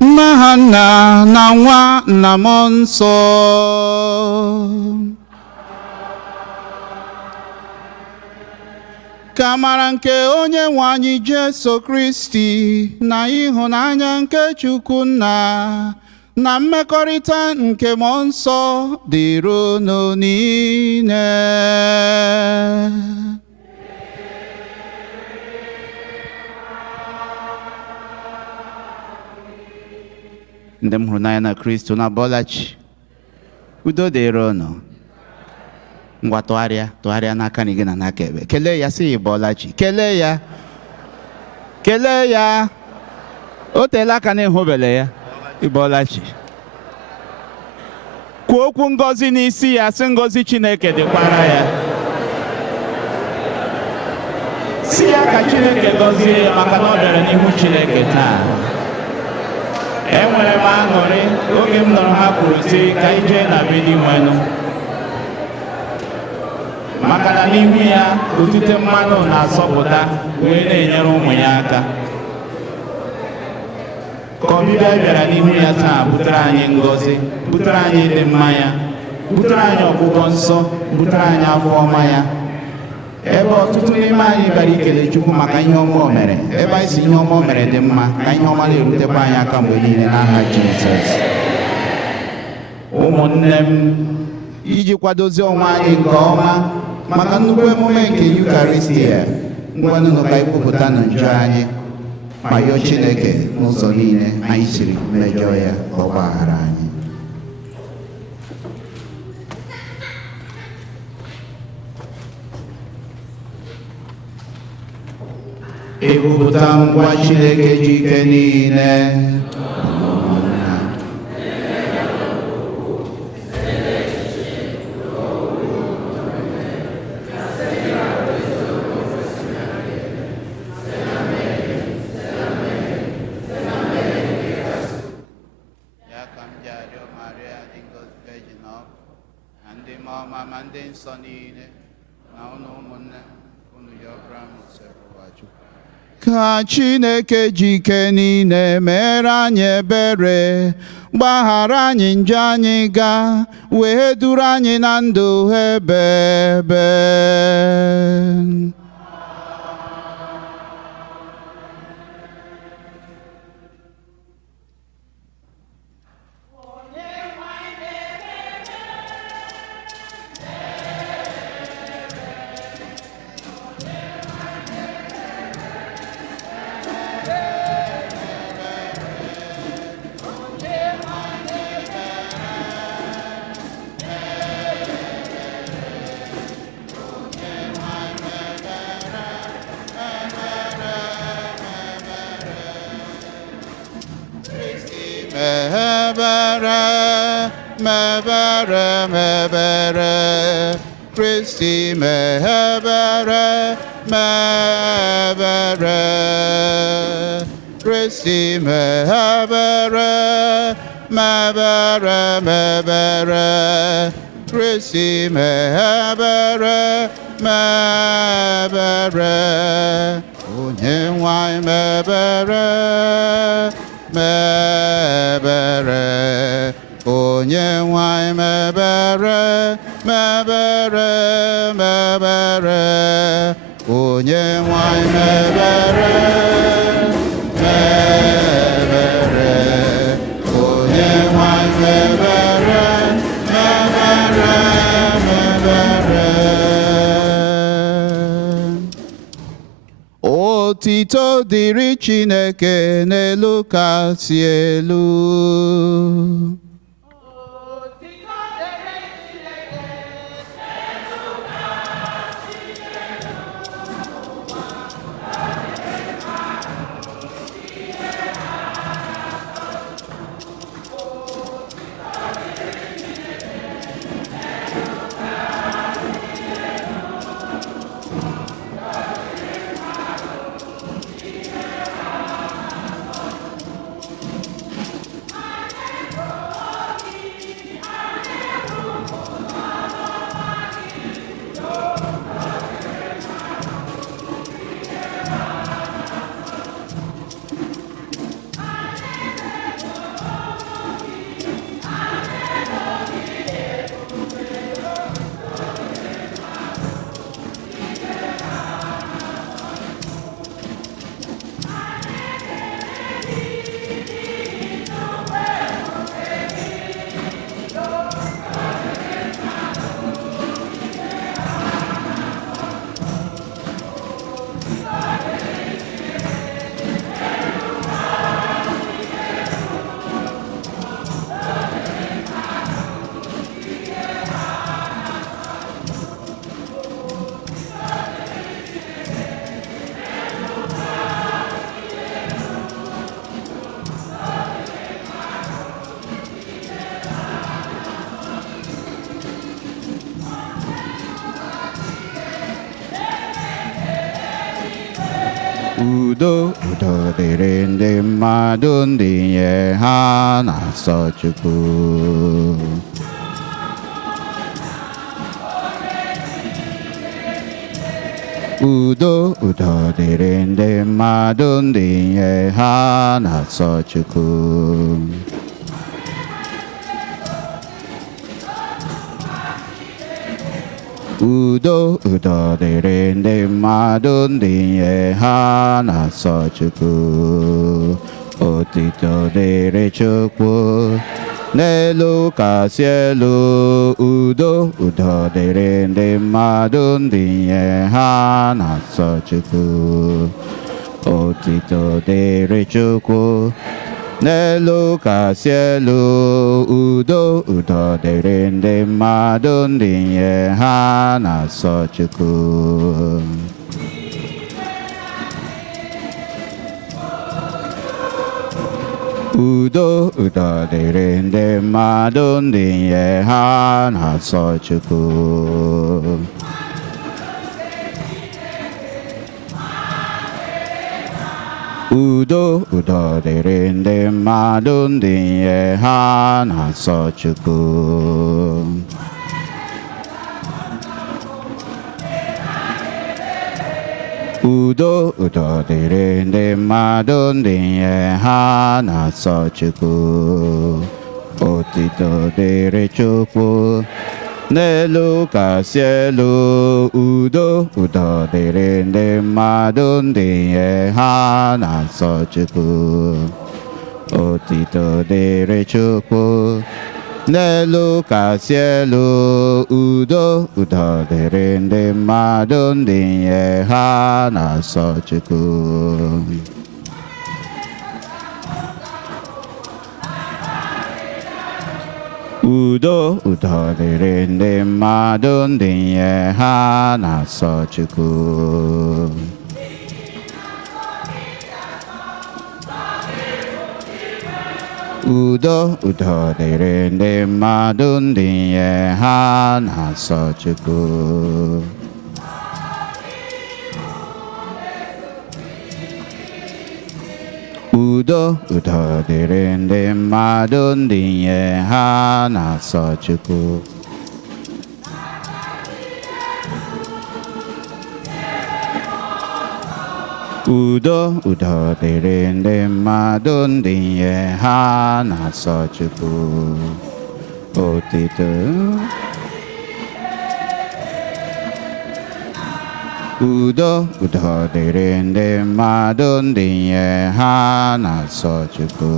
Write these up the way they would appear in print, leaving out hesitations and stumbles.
Nna na nwa na mmụọ nsọ. Ka amara nke onye nwe anyị Jesu Kristi na ịhụnanya nke Chukwu Nna na mmekọrịta nke mmụọ nsọ dịrị unu niile. Ndị m hụrụ n'anya na Kristo na Bọlachi, udo dịrị unu. Ngwa tụgharịa n'aka gị na n'aka ebe. Kelee ya sị Bọlachi. Kelee ya. O teela aka na ịhụbele ya. Bọlachi. Kwuo okwu ngọzi n'isi ya, sị ngọzi Chineke dịkwara ya. Si ya ka Chineke gọzie ya maka na ọ bịara n'ihu Chineke taa. Enwere m aṅụrị oge m nọrọ ha kwuru sị ka anyị jee na be di nwenụ. Maka na n'ihu ya otute mmanụ na-asọpụta wee na-enyere ụmụ ya aka. Ka ọbịbịa bịara n'ihu ya taa butere anyị ngọzi, butere anyị ịdị mma ya, butere anyị ọgwụgwọ nsọ, butere anyị afọ ọma ya. Ebe ọtụtụ n'ime anyị bịara ikele Chukwu maka ihe ọma o mere, ebe anyị si ihe ọma o mere dị mma, ka ihe ọma na-erutekwa anyị aka mgbe niile n'aha Jizọs. Ụmụnne m, iji kwadozie onwe anyị nke ọma maka nnukwu emume nke Yukaristia, ngwanụ ka anyị kwupụta na njọ anyị ma yọọ Chineke n'ụzọ niile anyị siri mejọọ ya ka ọ gbaghara anyị. Ekwupụta ngwa Chineke ji ike niile. Ndị nsọ niile na unu ụmụnne unu yọbara m Chukwu. Ka Chineke ji ike niile mere anyị ebere, gbaghara anyị njọ anyị gaa, wee duru anyị na ndụ ebe ebe. Mebere, Christi mebere, Christi mebere, Christi mebere, onye nwanyị mebere, onye nwanyị mebere, onye nwanyị mebere, onye nwanyị mebere, Otito dịrị Chineke n'elu kasị elu. Udo udo dịrị ndị mmadụ ndị nye ha na-asọ Chukwu. Udo udo dịrị ndị mmadụ ndị nye ha na-asọ Chukwu. Udo udo dịrị ndị mmadụ ndị nye ha na-asọ Chukwu. Otito dịrị Chukwu n'elu kasị elu. Udo udo dịrị ndị mmadụ ndị nye ha na-asọ Chukwu. Otito dịrị Chukwu n'elu kasị elu. Udo udo dịrị ndị mmadụ ndị nye ha na-asọ Chukwu. Udo udo dịrị ndị mmadụ ndị nye ha na-asọ Chukwu. Udo udo dịrị ndị mmadụ ndị nye ha na-asọ Chukwu. Udo udo dịrị ndị mmadụ ndị nye ha na-asọ Chukwu. Otito dịrị Chukwu n'elu kasị elu. Udo udo dịrị ndị mmadụ ndị nye ha na-asọ Chukwu. Otito dịrị Chukwu n'elu kasị elu. Udo udo dịrị ndị mmadụ ndị nye ha na-asọ Chukwu. Udo udo dịrị ndị mmadụ ndị nye ha na-asọ Chukwu. Udo udo dịrị ndị mmadụ ndị nye ha na-asọ Chukwu. Udo udo dịrị ndị mmadụ ndị nye ha na-asọ Chukwu. Udo udo dịrị ndị mmadụ ndị nye ha na-asọ Chukwu. Otito. Udo udo dịrị ndị mmadụ ndị nye ha na-asọ Chukwu.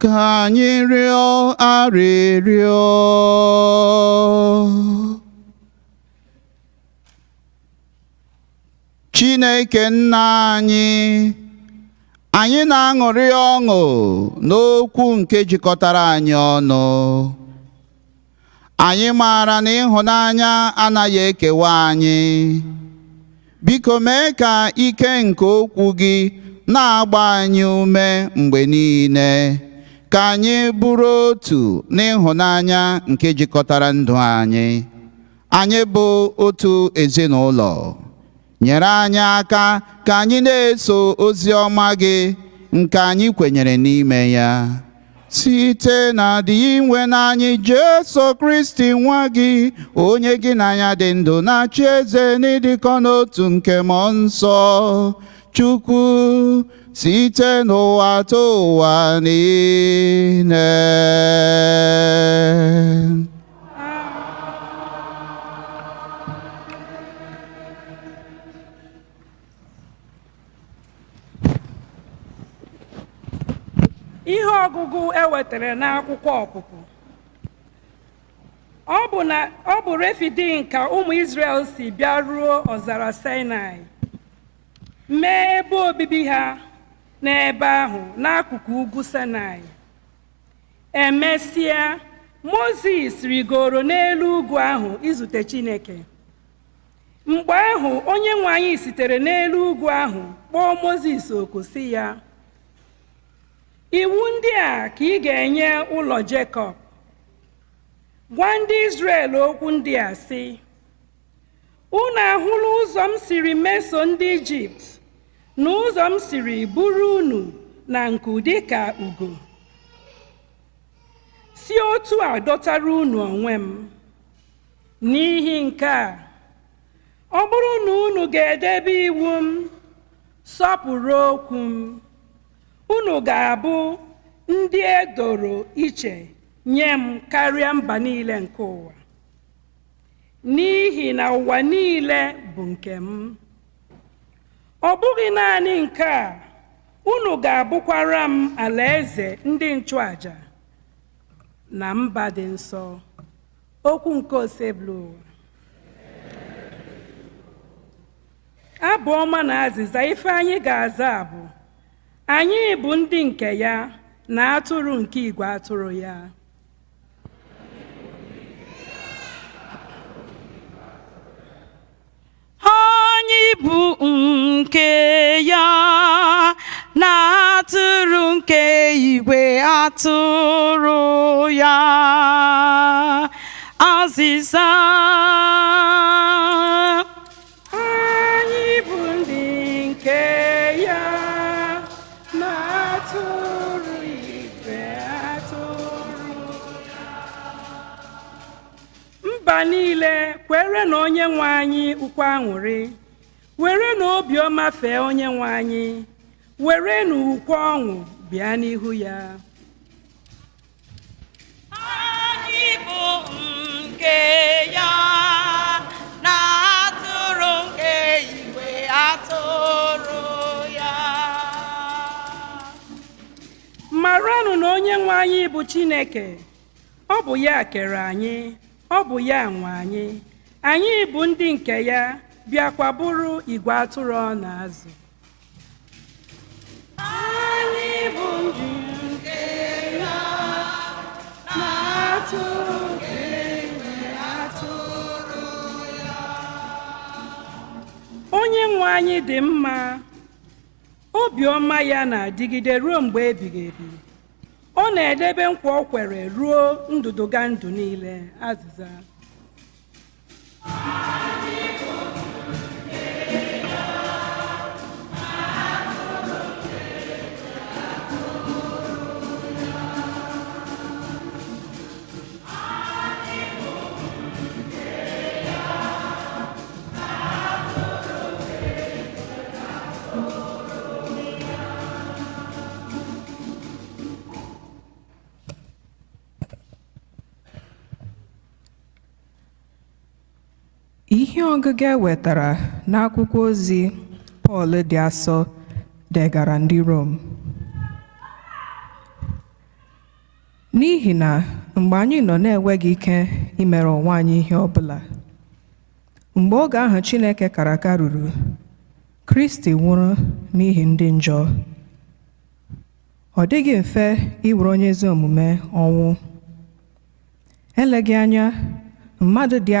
Ka anyị rịọ arịrịọ. Chineke nna anyị, anyị na-aṅụrị ọṅụ n'okwu nke jikọtara anyị ọnụ. Anyị maara na ịhụnanya anaghị ekewa anyị. Biko mee ka ike nke okwu gị na-agba anyị ume mgbe niile. Ka anyị bụrụ otu n'ịhụnanya nke jikọtara ndụ anyị. Anyị bụ otu ezinụlọ. Nyere anyị aka ka anyị na-eso ozi ọma gị nke anyị kwenyere n'ime ya. Site na adịghị inwe n'anyị Jesu Kristi nwa gị, onye gị na ya dị ndụ na-achị eze n'ịdịkọ n'otu nke mmụọ nsọ. Chukwu site n'ụwa ta ụwa niile. Ihe ọgụgụ ewetara n'akwụkwọ ọpụpụ. Ọ bụ Refidim ka ụmụ Izrel si bịaruo ọzara Sinai, mee ebe obibi ha n'ebe ahụ n'akụkụ ugwu Sinai. Emesịa, Mozis rigoro n'elu ugwu ahụ izute Chineke. Mgbe ahụ Onyenwe anyị sitere n'elu ugwu ahụ kpọọ Mozis oku sị ya, iwu ndị a ka ị ga-enye ụlọ Jekọb. Gwa ndị Izrel okwu ndị a sị, unu ahụla ụzọ m siri meso ndị Ijipt, na ụzọ m siri buru unu na nku dịka ugo, si otu a dọtara unu onwe m. N'ihi nke a, ọ bụrụ na unu ga-edebe iwu m, sọpụrụ okwu m, unu ga-abụ ndị e doro iche nye m karịa mba niile nke ụwa, n'ihi na ụwa niile bụ nke m. Ọ bụghị naanị nke a, unu ga-abụkwara m alaeze ndị nchụaja na mba dị nsọ. Okwu nke osebụla ụwa. Abụ ọma na azịza ife anyị ga-aza bụ, anyị bụ ndị nke ya na atụrụ nke igwe atụrụ ya. Anyị bụ nke ya na atụrụ nke igwe atụrụ ya. Azịza. Anyị bụ ndị nke ya na atụrụ igwe atụrụ ya. Mba niile kwere na Onyenwe anyị ukwu aṅụrị, were na obiọma fee Onyenwe anyị, were na ukwu ọṅụ bịa n'ihu ya. Anyị bụ nke ya na atụrụ nke igwe atụrụ ya. Maranụ na Onyenwe anyị bụ Chineke, ọ bụ ya kere anyị, ọ bụ ya nwe anyị. Anyị bụ ndị nke ya, bịakwa bụrụ igwe atụrụ ọ na-azụ. Anyị bụ ndị nke ya na atụrụ nke igwe atụrụ ya. Onyenwe anyị dị mma, obiọma ya na-adịgide ruo mgbe ebighị ebi. Ọ na-edebe nkwa o kwere ruo ndụdụga ndụ niile. Azịza. Ihe ọgụgụ e wetara n'akwụkwọ ozi Pọl dị asọ degara ndị Rom. N'ihi na mgbe anyị nọ na-enweghị ike imere onwe anyị ihe ọbụla, mgbe oge ahụ Chineke kara aka ruru, Kristi nwụrụ n'ihi ndị njọ. Ọ dịghị mfe iwere onye ezi omume ọnwụ. Eleghị anya, mmadụ dị